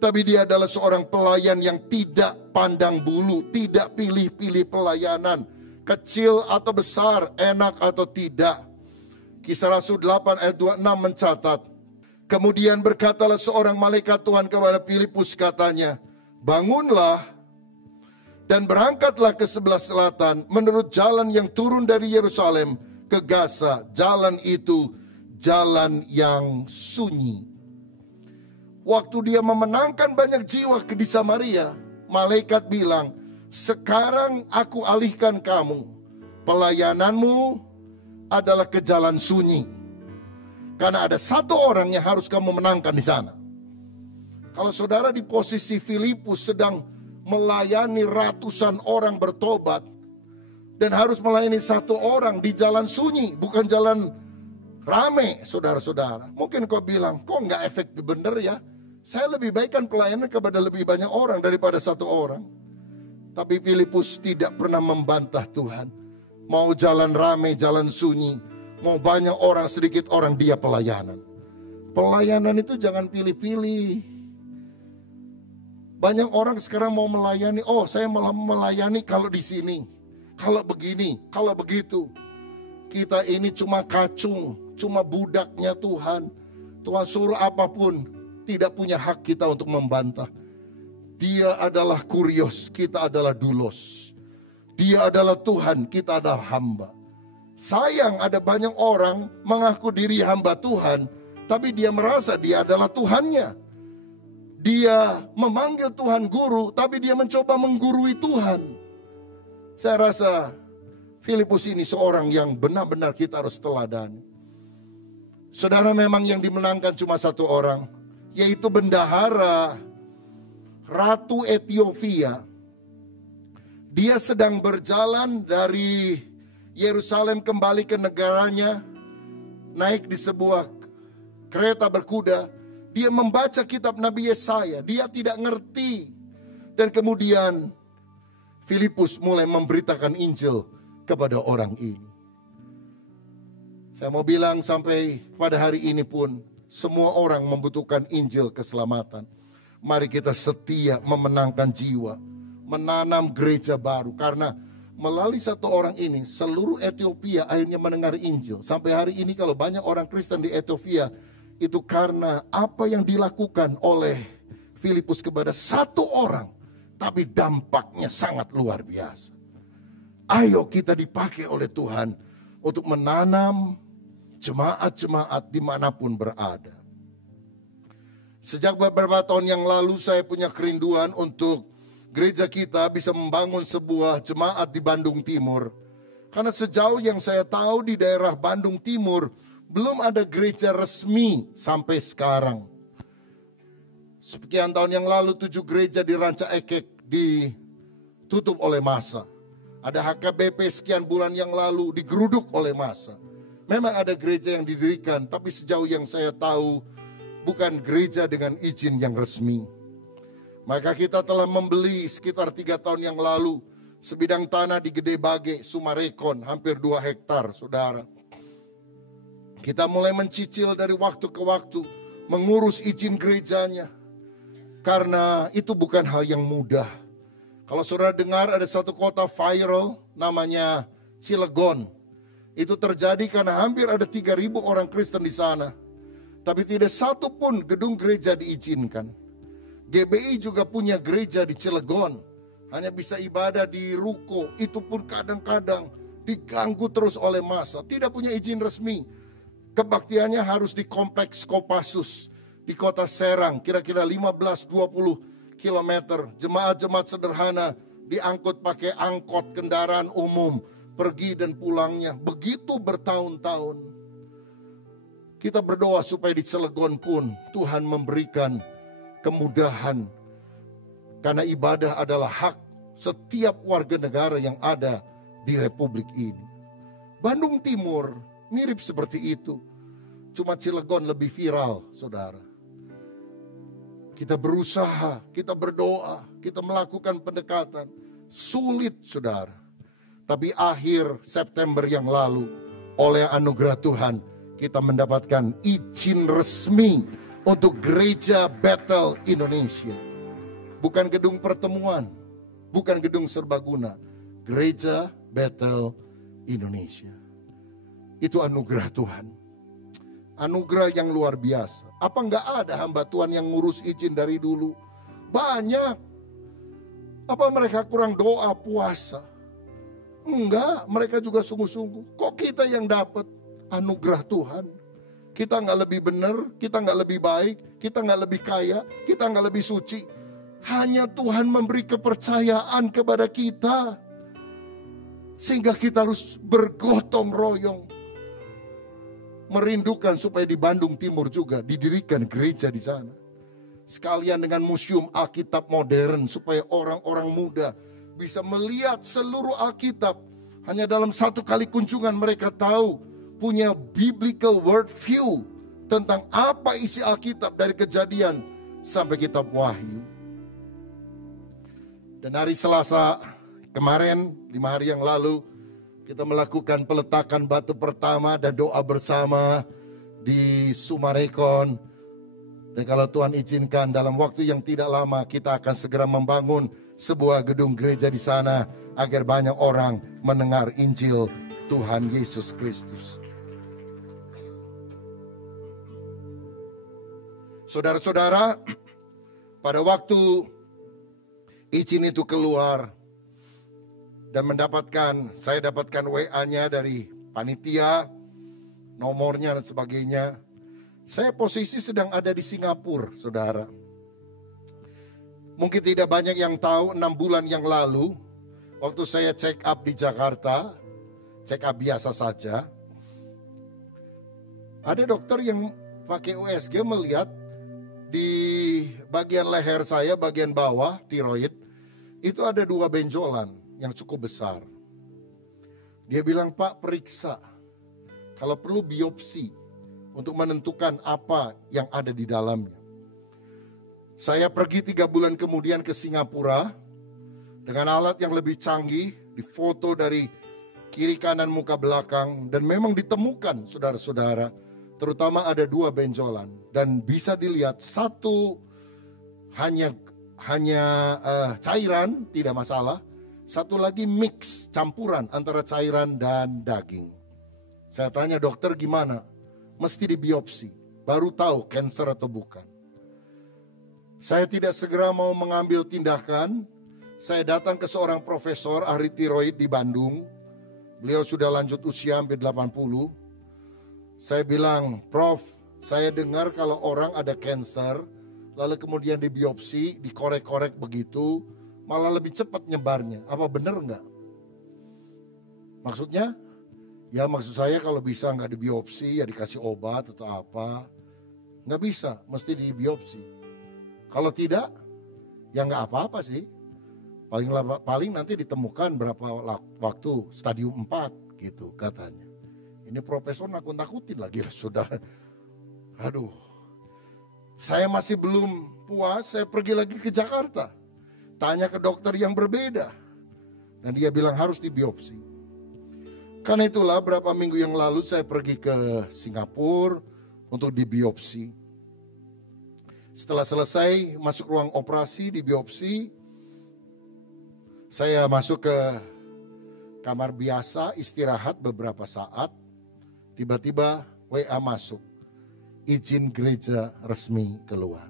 tapi dia adalah seorang pelayan yang tidak pandang bulu, tidak pilih-pilih pelayanan, kecil atau besar, enak atau tidak. Kisah Rasul 8 ayat 26 mencatat, kemudian berkatalah seorang malaikat Tuhan kepada Filipus, katanya, bangunlah dan berangkatlah ke sebelah selatan menurut jalan yang turun dari Yerusalem ke Gaza. Jalan itu jalan yang sunyi. Waktu dia memenangkan banyak jiwa di Samaria, malaikat bilang, sekarang aku alihkan kamu, pelayananmu adalah ke jalan sunyi. Karena ada 1 orang yang harus kamu menangkan di sana. Kalau saudara di posisi Filipus sedang melayani ratusan orang bertobat, dan harus melayani 1 orang di jalan sunyi, bukan jalan rame, saudara-saudara. Mungkin kau bilang, kok nggak efektif bener ya? Saya lebih baik kan pelayanan kepada lebih banyak orang daripada 1 orang. Tapi Filipus tidak pernah membantah Tuhan. Mau jalan rame, jalan sunyi, mau banyak orang, sedikit orang, dia pelayanan. Pelayanan itu jangan pilih-pilih. Banyak orang sekarang mau melayani, oh saya malah melayani kalau di sini, kalau begini, kalau begitu. Kita ini cuma kacung, cuma budaknya Tuhan. Tuhan suruh apapun, tidak punya hak kita untuk membantah. Dia adalah kurios, kita adalah dulos. Dia adalah Tuhan, kita adalah hamba. Sayang ada banyak orang mengaku diri hamba Tuhan, tapi dia merasa dia adalah Tuhannya. Dia memanggil Tuhan guru, tapi dia mencoba menggurui Tuhan. Saya rasa Filipus ini seorang yang benar-benar kita harus teladani. Saudara, memang yang dimenangkan cuma satu orang, yaitu bendahara Ratu Ethiopia. Dia sedang berjalan dari Yerusalem kembali ke negaranya, naik di sebuah kereta berkuda. Dia membaca kitab Nabi Yesaya, dia tidak ngerti. Dan kemudian Filipus mulai memberitakan Injil kepada orang ini. Saya mau bilang sampai pada hari ini pun semua orang membutuhkan Injil keselamatan. Mari kita setia memenangkan jiwa, menanam gereja baru. Karena melalui satu orang ini seluruh Ethiopia akhirnya mendengar Injil. Sampai hari ini kalau banyak orang Kristen di Ethiopia, itu karena apa yang dilakukan oleh Filipus kepada satu orang. Tapi dampaknya sangat luar biasa. Ayo kita dipakai oleh Tuhan untuk menanam jemaat-jemaat dimanapun berada. Sejak beberapa tahun yang lalu saya punya kerinduan untuk gereja kita bisa membangun sebuah jemaat di Bandung Timur. Karena sejauh yang saya tahu di daerah Bandung Timur belum ada gereja resmi sampai sekarang. Sekian tahun yang lalu 7 gereja di Ranca Ekek ditutup oleh massa. Ada HKBP sekian bulan yang lalu digeruduk oleh massa. Memang ada gereja yang didirikan, tapi sejauh yang saya tahu bukan gereja dengan izin yang resmi. Maka kita telah membeli sekitar 3 tahun yang lalu sebidang tanah di Gede Bage, Sumarekon, hampir 2 hektar, saudara. Kita mulai mencicil dari waktu ke waktu, mengurus izin gerejanya. Karena itu bukan hal yang mudah. Kalau saudara dengar ada satu kota viral namanya Cilegon. Itu terjadi karena hampir ada 3.000 orang Kristen di sana. Tapi tidak satu pun gedung gereja diizinkan. GBI juga punya gereja di Cilegon. Hanya bisa ibadah di ruko. Itu pun kadang-kadang diganggu terus oleh massa. Tidak punya izin resmi. Kebaktiannya harus di kompleks Kopassus. Di kota Serang. Kira-kira 15-20 kilometer. Jemaat-jemaat sederhana diangkut pakai angkot kendaraan umum. Pergi dan pulangnya. Begitu bertahun-tahun. Kita berdoa supaya di Cilegon pun Tuhan memberikan kemudahan. Karena ibadah adalah hak setiap warga negara yang ada di Republik ini. Bandung Timur mirip seperti itu. Cuma Cilegon lebih viral, saudara. Kita berusaha, kita berdoa, kita melakukan pendekatan. Sulit, saudara. Tapi akhir September yang lalu, oleh anugerah Tuhan, kita mendapatkan izin resmi untuk Gereja Bethel Indonesia. Bukan gedung pertemuan, bukan gedung serbaguna. Gereja Bethel Indonesia. Itu anugerah Tuhan. Anugerah yang luar biasa. Apa enggak ada hamba Tuhan yang ngurus izin dari dulu? Banyak. Apa mereka kurang doa, puasa? Enggak, mereka juga sungguh-sungguh. Kok kita yang dapat? Anugerah Tuhan. Kita nggak lebih benar, kita nggak lebih baik, kita nggak lebih kaya, kita nggak lebih suci. Hanya Tuhan memberi kepercayaan kepada kita. Sehingga kita harus bergotong royong. Merindukan supaya di Bandung Timur juga didirikan gereja di sana. Sekalian dengan museum Alkitab modern supaya orang-orang muda bisa melihat seluruh Alkitab. Hanya dalam satu kali kunjungan mereka tahu. Punya biblical worldview tentang apa isi Alkitab dari Kejadian sampai kitab Wahyu. Dan hari Selasa kemarin, 5 hari yang lalu, kita melakukan peletakan batu pertama dan doa bersama di Sumarekon. Dan kalau Tuhan izinkan dalam waktu yang tidak lama kita akan segera membangun sebuah gedung gereja di sana agar banyak orang mendengar Injil Tuhan Yesus Kristus. Saudara-saudara, pada waktu izin itu keluar dan saya dapatkan WA-nya dari panitia, nomornya dan sebagainya. Saya posisi sedang ada di Singapura, saudara. Mungkin tidak banyak yang tahu, 6 bulan yang lalu, waktu saya check up di Jakarta, check up biasa saja, ada dokter yang pakai USG melihat di bagian leher saya, bagian bawah, tiroid, itu ada 2 benjolan yang cukup besar. Dia bilang, Pak, periksa. Kalau perlu biopsi untuk menentukan apa yang ada di dalamnya. Saya pergi 3 bulan kemudian ke Singapura dengan alat yang lebih canggih, difoto dari kiri kanan muka belakang, dan memang ditemukan, saudara-saudara, terutama ada 2 benjolan, dan bisa dilihat satu hanya cairan, tidak masalah. Satu lagi mix, campuran antara cairan dan daging. Saya tanya dokter gimana? Mesti dibiopsi, baru tahu kanker atau bukan. Saya tidak segera mau mengambil tindakan. Saya datang ke seorang profesor ahli tiroid di Bandung. Beliau sudah lanjut usia hampir 80. Saya bilang, Prof, saya dengar kalau orang ada kanker, lalu kemudian dibiopsi, dikorek-korek begitu, malah lebih cepat nyebarnya. Apa benar enggak? Maksudnya? Ya maksud saya kalau bisa enggak dibiopsi, ya dikasih obat atau apa. Enggak bisa, mesti dibiopsi. Kalau tidak, ya enggak apa-apa sih. Paling nanti ditemukan berapa waktu, stadium 4 gitu katanya. Ini profesor nakut-nakutin lagi saudara. Aduh, saya masih belum puas, saya pergi lagi ke Jakarta. Tanya ke dokter yang berbeda. Dan dia bilang harus dibiopsi. Karena itulah berapa minggu yang lalu saya pergi ke Singapura untuk dibiopsi. Setelah selesai masuk ruang operasi, dibiopsi. Saya masuk ke kamar biasa, istirahat beberapa saat. Tiba-tiba WA masuk, izin gereja resmi keluar.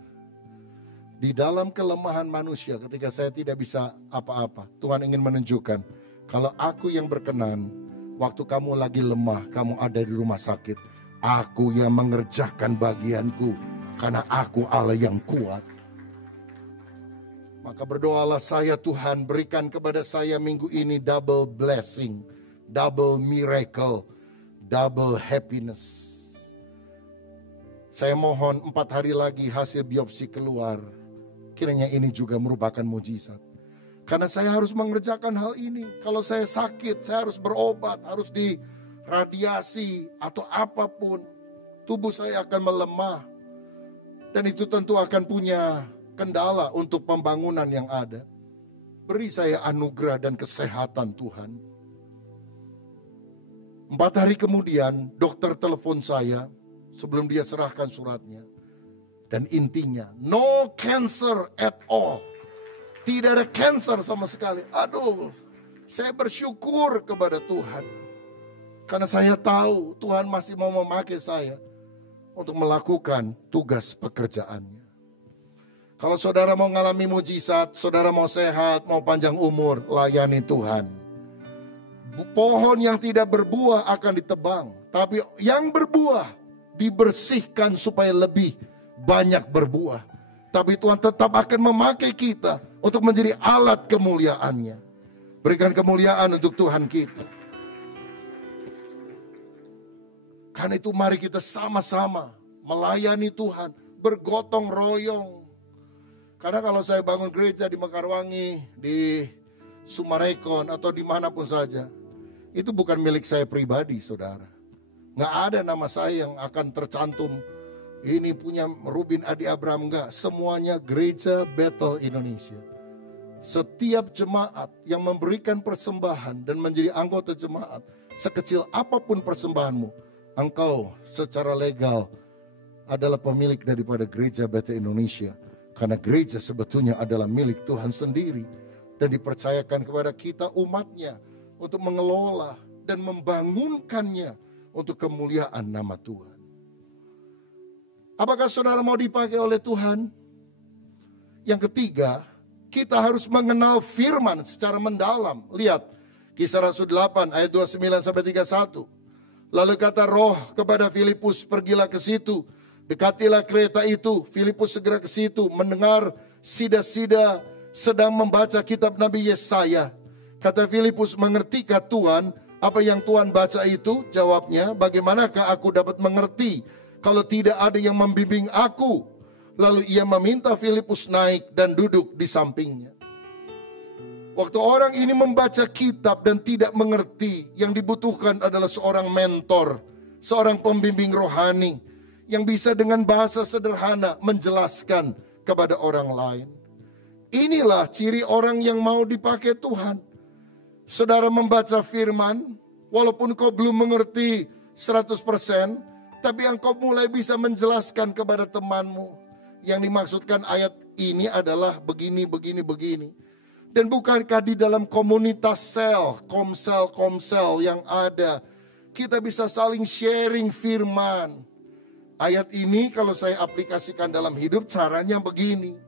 Di dalam kelemahan manusia ketika saya tidak bisa apa-apa, Tuhan ingin menunjukkan, kalau aku yang berkenan, waktu kamu lagi lemah, kamu ada di rumah sakit, aku yang mengerjakan bagianku, karena aku Allah yang kuat. Maka berdoalah saya, Tuhan berikan kepada saya minggu ini double blessing, double miracle, double happiness. Saya mohon 4 hari lagi hasil biopsi keluar. Kiranya ini juga merupakan mujizat. Karena saya harus mengerjakan hal ini. Kalau saya sakit, saya harus berobat, harus diradiasi atau apapun. Tubuh saya akan melemah. Dan itu tentu akan punya kendala untuk pembangunan yang ada. Beri saya anugerah dan kesehatan Tuhan. 4 hari kemudian dokter telepon saya sebelum dia serahkan suratnya. Dan intinya, no cancer at all. Tidak ada cancer sama sekali. Aduh, saya bersyukur kepada Tuhan. Karena saya tahu Tuhan masih mau memakai saya untuk melakukan tugas pekerjaannya. Kalau saudara mau mengalami mujizat, saudara mau sehat, mau panjang umur, layani Tuhan. Pohon yang tidak berbuah akan ditebang, tapi yang berbuah dibersihkan supaya lebih banyak berbuah. Tapi Tuhan tetap akan memakai kita untuk menjadi alat kemuliaan-Nya. Berikan kemuliaan untuk Tuhan kita. Karena itu mari kita sama-sama melayani Tuhan, bergotong royong. Karena kalau saya bangun gereja di Mekarwangi, di Sumarekon atau dimanapun saja, itu bukan milik saya pribadi, saudara. Nggak ada nama saya yang akan tercantum. Ini punya Rubin Adi Abraham, enggak. Semuanya Gereja Bethel Indonesia. Setiap jemaat yang memberikan persembahan dan menjadi anggota jemaat, sekecil apapun persembahanmu, engkau secara legal adalah pemilik daripada Gereja Bethel Indonesia. Karena gereja sebetulnya adalah milik Tuhan sendiri. Dan dipercayakan kepada kita umatnya untuk mengelola dan membangunkannya untuk kemuliaan nama Tuhan. Apakah saudara mau dipakai oleh Tuhan? Yang ketiga, kita harus mengenal firman secara mendalam. Lihat, Kisah Rasul 8 ayat 29-31. Lalu kata Roh kepada Filipus, pergilah ke situ. Dekatilah kereta itu. Filipus segera ke situ, mendengar sida-sida sedang membaca kitab Nabi Yesaya. Kata Filipus, mengertikah Tuhan apa yang Tuhan baca itu? Jawabnya, bagaimanakah aku dapat mengerti kalau tidak ada yang membimbing aku? Lalu ia meminta Filipus naik dan duduk di sampingnya. Waktu orang ini membaca kitab dan tidak mengerti, yang dibutuhkan adalah seorang mentor, seorang pembimbing rohani yang bisa dengan bahasa sederhana menjelaskan kepada orang lain. Inilah ciri orang yang mau dipakai Tuhan. Saudara membaca firman, walaupun kau belum mengerti 100%, tapi engkau mulai bisa menjelaskan kepada temanmu. Yang dimaksudkan ayat ini adalah begini, begini, begini. Dan bukankah di dalam komunitas sel, komsel yang ada, kita bisa saling sharing firman. Ayat ini kalau saya aplikasikan dalam hidup caranya begini.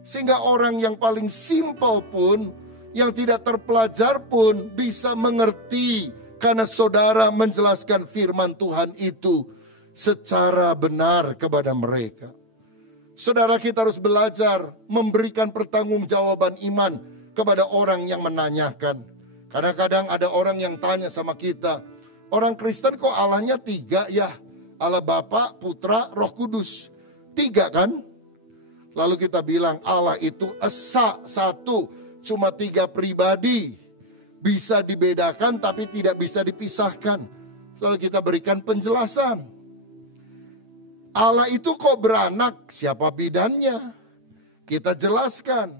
Sehingga orang yang paling simpel pun, yang tidak terpelajar pun bisa mengerti. Karena saudara menjelaskan firman Tuhan itu secara benar kepada mereka. Saudara, kita harus belajar memberikan pertanggungjawaban iman kepada orang yang menanyakan. Kadang-kadang ada orang yang tanya sama kita, orang Kristen kok Allahnya 3 ya? Allah Bapa, Putra, Roh Kudus. 3 kan? Lalu kita bilang Allah itu esa, 1, cuma 3 pribadi. Bisa dibedakan tapi tidak bisa dipisahkan. Lalu kita berikan penjelasan. Allah itu kok beranak? Siapa bidannya? Kita jelaskan.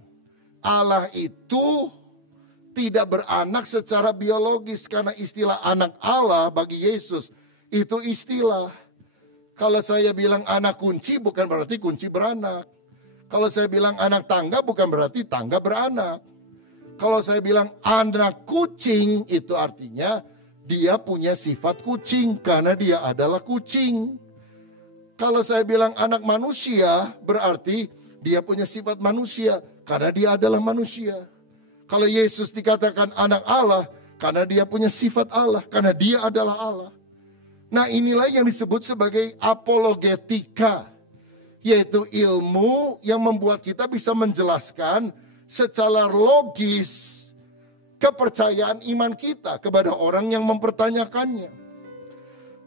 Allah itu tidak beranak secara biologis, karena istilah anak Allah bagi Yesus itu istilah. Kalau saya bilang anak kunci bukan berarti kunci beranak. Kalau saya bilang anak tangga bukan berarti tangga beranak. Kalau saya bilang anak kucing itu artinya dia punya sifat kucing karena dia adalah kucing. Kalau saya bilang anak manusia berarti dia punya sifat manusia karena dia adalah manusia. Kalau Yesus dikatakan anak Allah karena dia punya sifat Allah, karena dia adalah Allah. Nah, inilah yang disebut sebagai apologetika, yaitu ilmu yang membuat kita bisa menjelaskan secara logis kepercayaan iman kita kepada orang yang mempertanyakannya.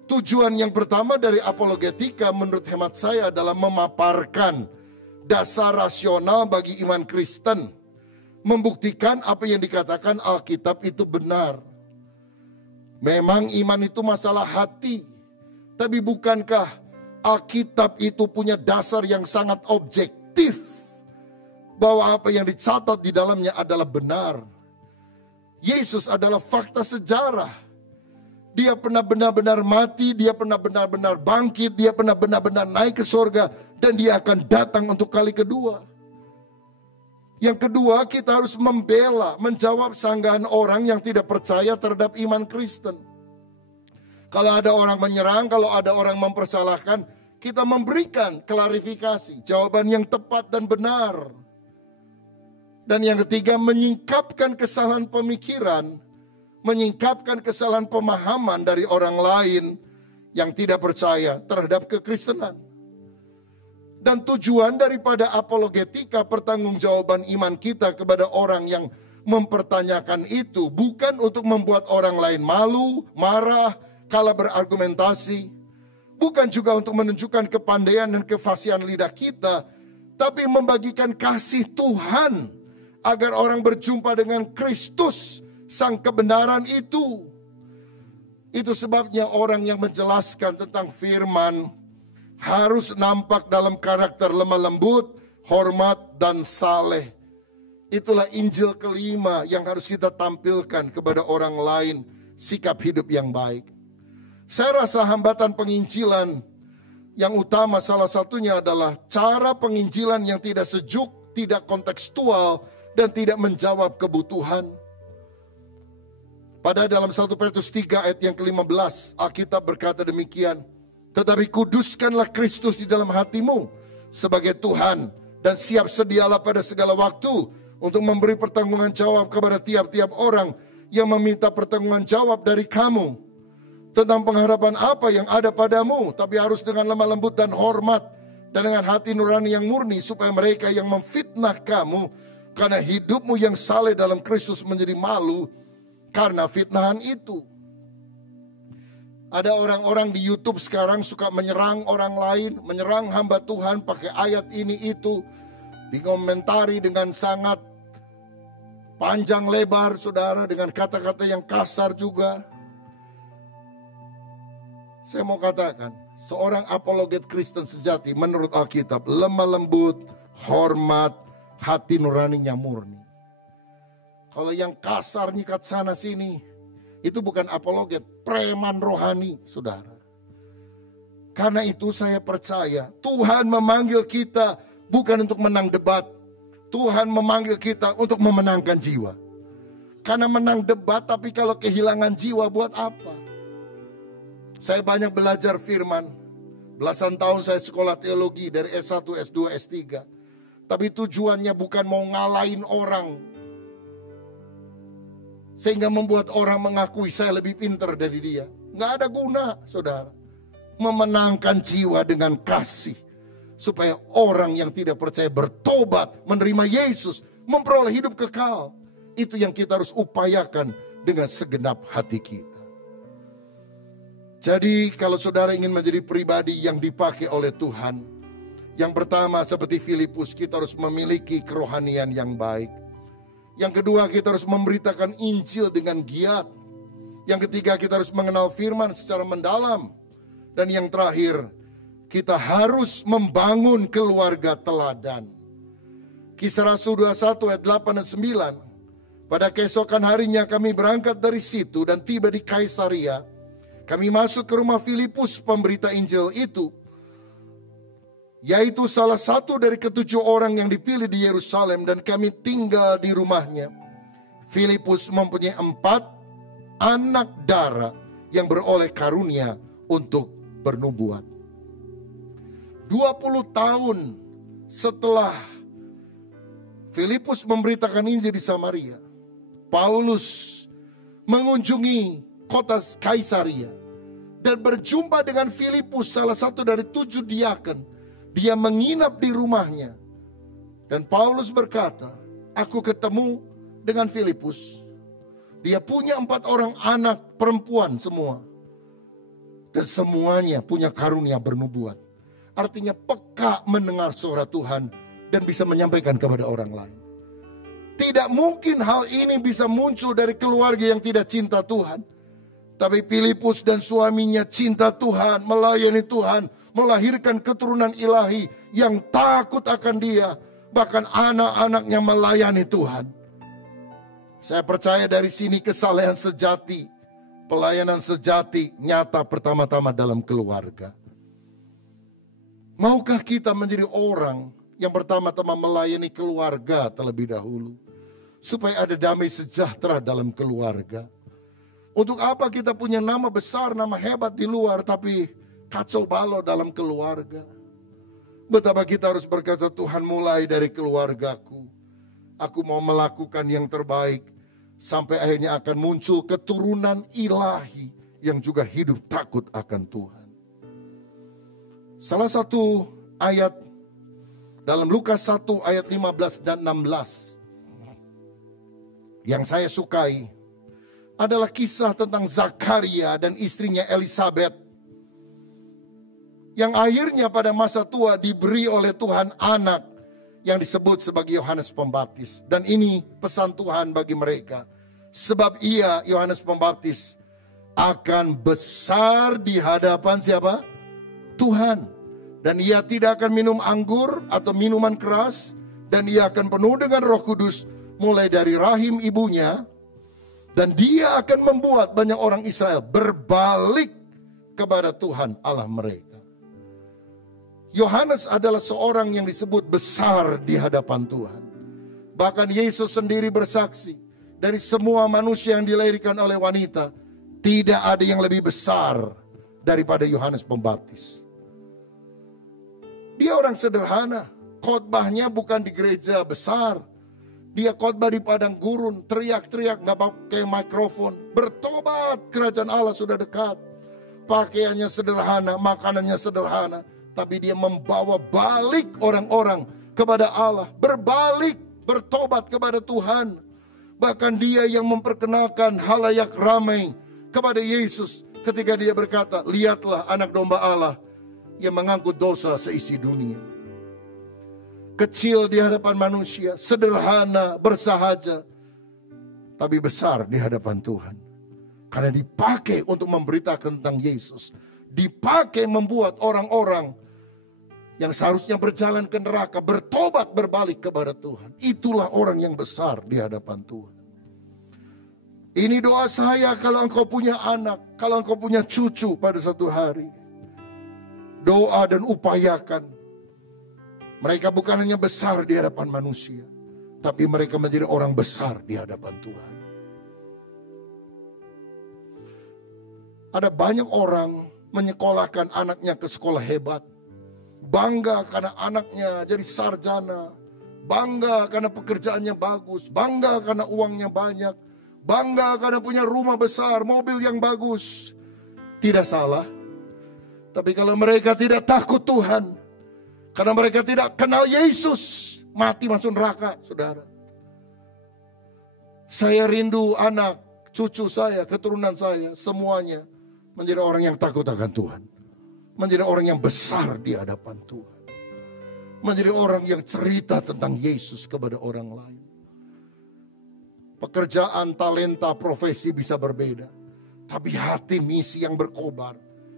Tujuan yang pertama dari apologetika menurut hemat saya adalah memaparkan dasar rasional bagi iman Kristen. Membuktikan apa yang dikatakan Alkitab itu benar. Memang iman itu masalah hati. Tapi bukankah Alkitab itu punya dasar yang sangat objektif? Bahwa apa yang dicatat di dalamnya adalah benar. Yesus adalah fakta sejarah. Dia pernah benar-benar mati, dia pernah benar-benar bangkit, dia pernah benar-benar naik ke surga. Dan dia akan datang untuk kali kedua. Yang kedua, kita harus membela, menjawab sanggahan orang yang tidak percaya terhadap iman Kristen. Kalau ada orang menyerang, kalau ada orang mempersalahkan, kita memberikan klarifikasi, jawaban yang tepat dan benar. Dan yang ketiga, menyingkapkan kesalahan pemikiran, menyingkapkan kesalahan pemahaman dari orang lain yang tidak percaya terhadap kekristenan. Dan tujuan daripada apologetika, pertanggungjawaban iman kita kepada orang yang mempertanyakan itu bukan untuk membuat orang lain malu, marah, kalah berargumentasi. Bukan juga untuk menunjukkan kepandaian dan kefasihan lidah kita, tapi membagikan kasih Tuhan agar orang berjumpa dengan Kristus, sang kebenaran itu. Itu sebabnya orang yang menjelaskan tentang firman harus nampak dalam karakter lemah lembut, hormat, dan saleh. Itulah Injil kelima yang harus kita tampilkan kepada orang lain, sikap hidup yang baik. Saya rasa hambatan penginjilan yang utama salah satunya adalah cara penginjilan yang tidak sejuk, tidak kontekstual, dan tidak menjawab kebutuhan. Pada dalam 1 Petrus 3 ayat yang ke-15, Alkitab berkata demikian, tetapi kuduskanlah Kristus di dalam hatimu sebagai Tuhan, dan siap sedialah pada segala waktu untuk memberi pertanggungan jawab kepada tiap-tiap orang yang meminta pertanggungan jawab dari kamu tentang pengharapan apa yang ada padamu, tapi harus dengan lemah lembut dan hormat dan dengan hati nurani yang murni, supaya mereka yang memfitnah kamu karena hidupmu yang saleh dalam Kristus menjadi malu karena fitnahan itu. Ada orang-orang di YouTube sekarang suka menyerang orang lain, menyerang hamba Tuhan pakai ayat ini itu, dikomentari dengan sangat panjang lebar, saudara, dengan kata-kata yang kasar juga. Saya mau katakan, seorang apologet Kristen sejati menurut Alkitab lemah lembut, hormat, hati nuraninya murni. Kalau yang kasar nyikat sana sini, itu bukan apologet, preman rohani, saudara. Karena itu saya percaya Tuhan memanggil kita bukan untuk menang debat. Tuhan memanggil kita untuk memenangkan jiwa. Karena menang debat tapi kalau kehilangan jiwa buat apa? Saya banyak belajar firman. Belasan tahun saya sekolah teologi dari S1, S2, S3. Tapi tujuannya bukan mau ngalahin orang, sehingga membuat orang mengakui saya lebih pintar dari dia. Nggak ada guna, saudara. Memenangkan jiwa dengan kasih. Supaya orang yang tidak percaya bertobat, menerima Yesus, memperoleh hidup kekal. Itu yang kita harus upayakan dengan segenap hati kita. Jadi kalau saudara ingin menjadi pribadi yang dipakai oleh Tuhan, yang pertama seperti Filipus, kita harus memiliki kerohanian yang baik. Yang kedua, kita harus memberitakan Injil dengan giat. Yang ketiga, kita harus mengenal firman secara mendalam. Dan yang terakhir, kita harus membangun keluarga teladan. Kisah Rasul 21 ayat 8 dan 9. Pada keesokan harinya kami berangkat dari situ dan tiba di Kaisaria. Kami masuk ke rumah Filipus pemberita Injil itu, yaitu salah satu dari ke-7 orang yang dipilih di Yerusalem, dan kami tinggal di rumahnya. Filipus mempunyai 4 anak darah yang beroleh karunia untuk bernubuat. 20 tahun setelah Filipus memberitakan Injil di Samaria, Paulus mengunjungi kota Kaisaria dan berjumpa dengan Filipus, salah satu dari 7 diaken. Dia menginap di rumahnya. Dan Paulus berkata, aku ketemu dengan Filipus. Dia punya 4 orang anak perempuan semua. Dan semuanya punya karunia bernubuat. Artinya peka mendengar suara Tuhan dan bisa menyampaikan kepada orang lain. Tidak mungkin hal ini bisa muncul dari keluarga yang tidak cinta Tuhan. Tapi Filipus dan suaminya cinta Tuhan, melayani Tuhan, melahirkan keturunan ilahi yang takut akan Dia. Bahkan anak-anaknya melayani Tuhan. Saya percaya dari sini kesalehan sejati, pelayanan sejati nyata pertama-tama dalam keluarga. Maukah kita menjadi orang yang pertama-tama melayani keluarga terlebih dahulu, supaya ada damai sejahtera dalam keluarga? Untuk apa kita punya nama besar, nama hebat di luar, tapi kacau balau dalam keluarga? Betapa kita harus berkata, Tuhan, mulai dari keluargaku. Aku mau melakukan yang terbaik, sampai akhirnya akan muncul keturunan ilahi yang juga hidup takut akan Tuhan. Salah satu ayat dalam Lukas 1 ayat 15 dan 16 yang saya sukai adalah kisah tentang Zakaria dan istrinya Elisabet, yang akhirnya pada masa tua diberi oleh Tuhan anak yang disebut sebagai Yohanes Pembaptis. Dan ini pesan Tuhan bagi mereka. Sebab ia, Yohanes Pembaptis, akan besar di hadapan siapa? Tuhan. Dan ia tidak akan minum anggur atau minuman keras. Dan ia akan penuh dengan Roh Kudus mulai dari rahim ibunya. Dan dia akan membuat banyak orang Israel berbalik kepada Tuhan Allah mereka. Yohanes adalah seorang yang disebut besar di hadapan Tuhan. Bahkan Yesus sendiri bersaksi, dari semua manusia yang dilahirkan oleh wanita, tidak ada yang lebih besar daripada Yohanes Pembaptis. Dia orang sederhana, khotbahnya bukan di gereja besar. Dia khotbah di padang gurun, teriak-teriak, gak pakai mikrofon. Bertobat, kerajaan Allah sudah dekat. Pakaiannya sederhana, makanannya sederhana. Tapi dia membawa balik orang-orang kepada Allah. Berbalik, bertobat kepada Tuhan. Bahkan dia yang memperkenalkan halayak ramai kepada Yesus. Ketika dia berkata, lihatlah anak domba Allah yang mengangkut dosa seisi dunia. Kecil di hadapan manusia, sederhana, bersahaja, tapi besar di hadapan Tuhan. Karena dipakai untuk memberitakan tentang Yesus. Dipakai membuat orang-orang yang seharusnya berjalan ke neraka bertobat, berbalik kepada Tuhan. Itulah orang yang besar di hadapan Tuhan. Ini doa saya kalau engkau punya anak, kalau engkau punya cucu pada satu hari. Doa dan upayakan. Mereka bukan hanya besar di hadapan manusia, tapi mereka menjadi orang besar di hadapan Tuhan. Ada banyak orang menyekolahkan anaknya ke sekolah hebat. Bangga karena anaknya jadi sarjana. Bangga karena pekerjaannya bagus. Bangga karena uangnya banyak. Bangga karena punya rumah besar, mobil yang bagus. Tidak salah. Tapi kalau mereka tidak takut Tuhan, karena mereka tidak kenal Yesus, mati masuk neraka, saudara. Saya rindu anak, cucu saya, keturunan saya, semuanya menjadi orang yang takut akan Tuhan. Menjadi orang yang besar di hadapan Tuhan. Menjadi orang yang cerita tentang Yesus kepada orang lain. Pekerjaan, talenta, profesi bisa berbeda. Tapi hati misi yang berkobar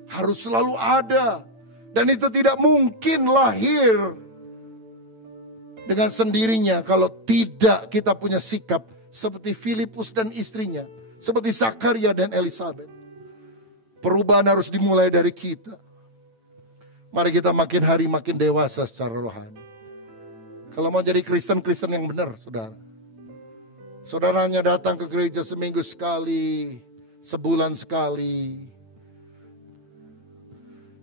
harus selalu ada. Dan itu tidak mungkin lahir dengan sendirinya kalau tidak kita punya sikap seperti Filipus dan istrinya. Seperti Zakaria dan Elisabet. Perubahan harus dimulai dari kita. Mari kita makin hari makin dewasa secara rohani. Kalau mau jadi Kristen-Kristen yang benar, saudara. Saudara hanya datang ke gereja seminggu sekali, sebulan sekali.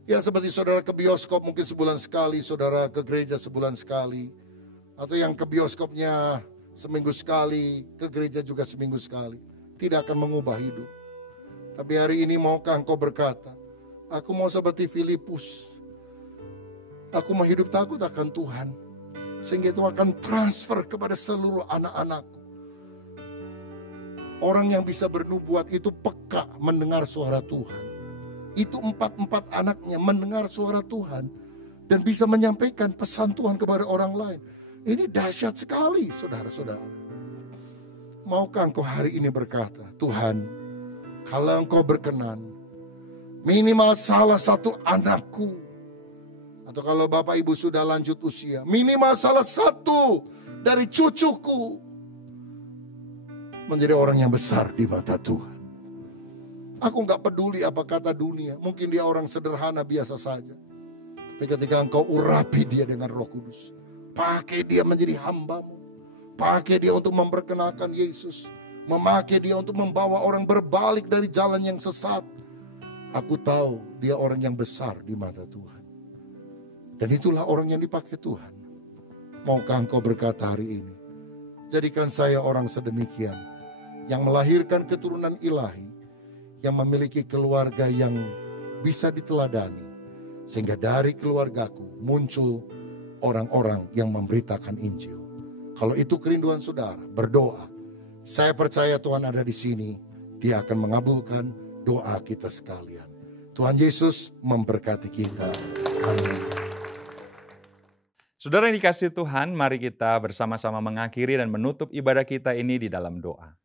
Ya seperti saudara ke bioskop mungkin sebulan sekali, saudara ke gereja sebulan sekali. Atau yang ke bioskopnya seminggu sekali, ke gereja juga seminggu sekali. Tidak akan mengubah hidup. Tapi hari ini maukah engkau berkata, aku mau seperti Filipus. Aku mau hidup takut akan Tuhan. Sehingga itu akan transfer kepada seluruh anak-anakku. Orang yang bisa bernubuat itu peka mendengar suara Tuhan. Itu 4 anaknya mendengar suara Tuhan. Dan bisa menyampaikan pesan Tuhan kepada orang lain. Ini dahsyat sekali saudara-saudara. Maukah engkau hari ini berkata, Tuhan, kalau engkau berkenan, minimal salah satu anakku. Atau kalau bapak ibu sudah lanjut usia, minimal salah satu dari cucuku menjadi orang yang besar di mata Tuhan. Aku gak peduli apa kata dunia. Mungkin dia orang sederhana biasa saja. Tapi ketika engkau urapi dia dengan Roh Kudus, pakai dia menjadi hambamu. Pakai dia untuk memperkenalkan Yesus. Memakai dia untuk membawa orang berbalik dari jalan yang sesat. Aku tahu dia orang yang besar di mata Tuhan. Dan itulah orang yang dipakai Tuhan. Maukah engkau berkata hari ini, jadikan saya orang sedemikian, yang melahirkan keturunan ilahi, yang memiliki keluarga yang bisa diteladani, sehingga dari keluargaku muncul orang-orang yang memberitakan Injil. Kalau itu kerinduan saudara, berdoa. Saya percaya Tuhan ada di sini, Dia akan mengabulkan doa kita sekalian. Tuhan Yesus memberkati kita. Amin. Saudara yang dikasihi Tuhan, mari kita bersama-sama mengakhiri dan menutup ibadah kita ini di dalam doa.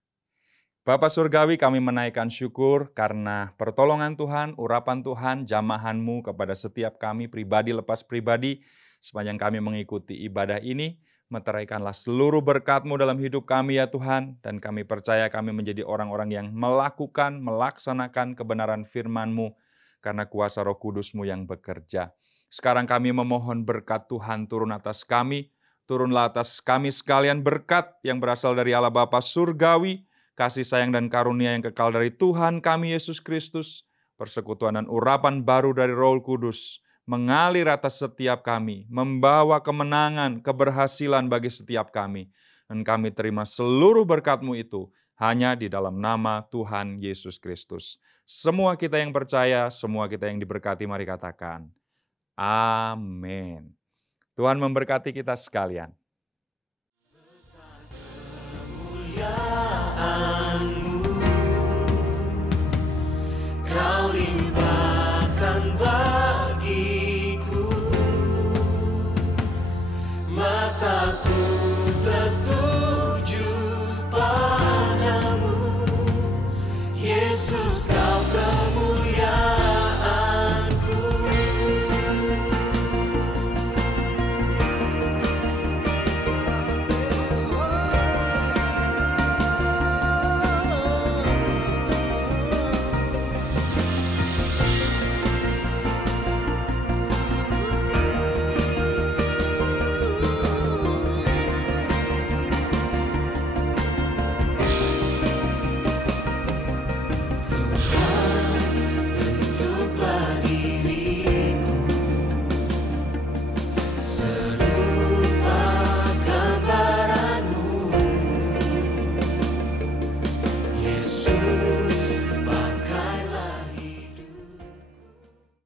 Bapa Surgawi, kami menaikkan syukur karena pertolongan Tuhan, urapan Tuhan, jamahan-Mu kepada setiap kami pribadi lepas pribadi. Sepanjang kami mengikuti ibadah ini, meteraikanlah seluruh berkat-Mu dalam hidup kami ya Tuhan. Dan kami percaya kami menjadi orang-orang yang melakukan, melaksanakan kebenaran firman-Mu karena kuasa Roh Kudus-Mu yang bekerja. Sekarang kami memohon berkat Tuhan turun atas kami, Turunlah atas kami sekalian berkat yang berasal dari Allah Bapa Surgawi, kasih sayang dan karunia yang kekal dari Tuhan kami Yesus Kristus, persekutuan dan urapan baru dari Roh Kudus, mengalir atas setiap kami, membawa kemenangan, keberhasilan bagi setiap kami. Dan kami terima seluruh berkat-Mu itu hanya di dalam nama Tuhan Yesus Kristus. Semua kita yang percaya, semua kita yang diberkati, mari katakan, amin. Tuhan memberkati kita sekalian.